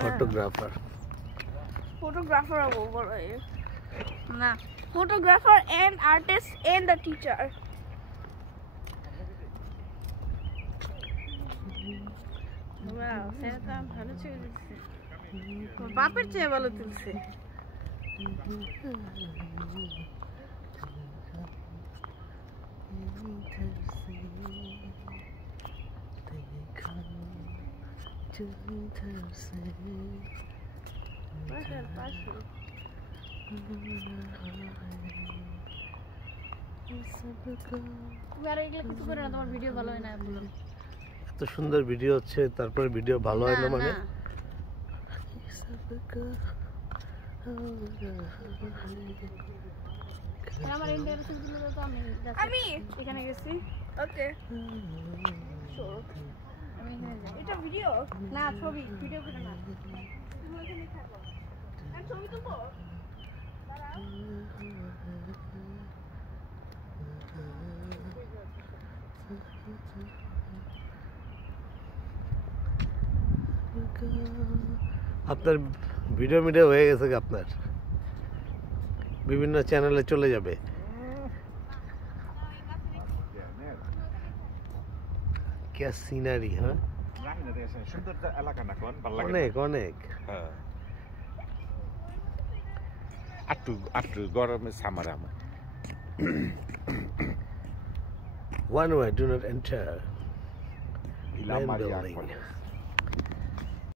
Photographer. Photographer over here. Nah. Photographer and artist and the teacher. Wow, সেটা ভালো ছবি দিচ্ছে। বাপের চেয়ে ভালো তুলছে। তোমার ভিডিও ভালো হয় না বলো। এত সুন্দর ভিডিও হচ্ছে তারপরে ভিডিও ভালো হয় না মানে আমার ইন্টারেস্ট ছিল তো আমি এখানে গেছি ওকে আমি এখানে যাই এটা ভিডিও না ছবি ভিডিও করে না তুমি এখানে থাকো আমি ছবি তুলবো আপনার ভিডিও হয়ে গেছে কি আপনার বিভিন্ন চ্যানেলে চলে যাবে क्या সিনারি হ্যাঁ সুন্দর এলাকা না কোন ভালো লাগে অনেক অনেক হ্যাঁ আটু গরমে সামার আমার one way do not enter ইলা main মারিয়া building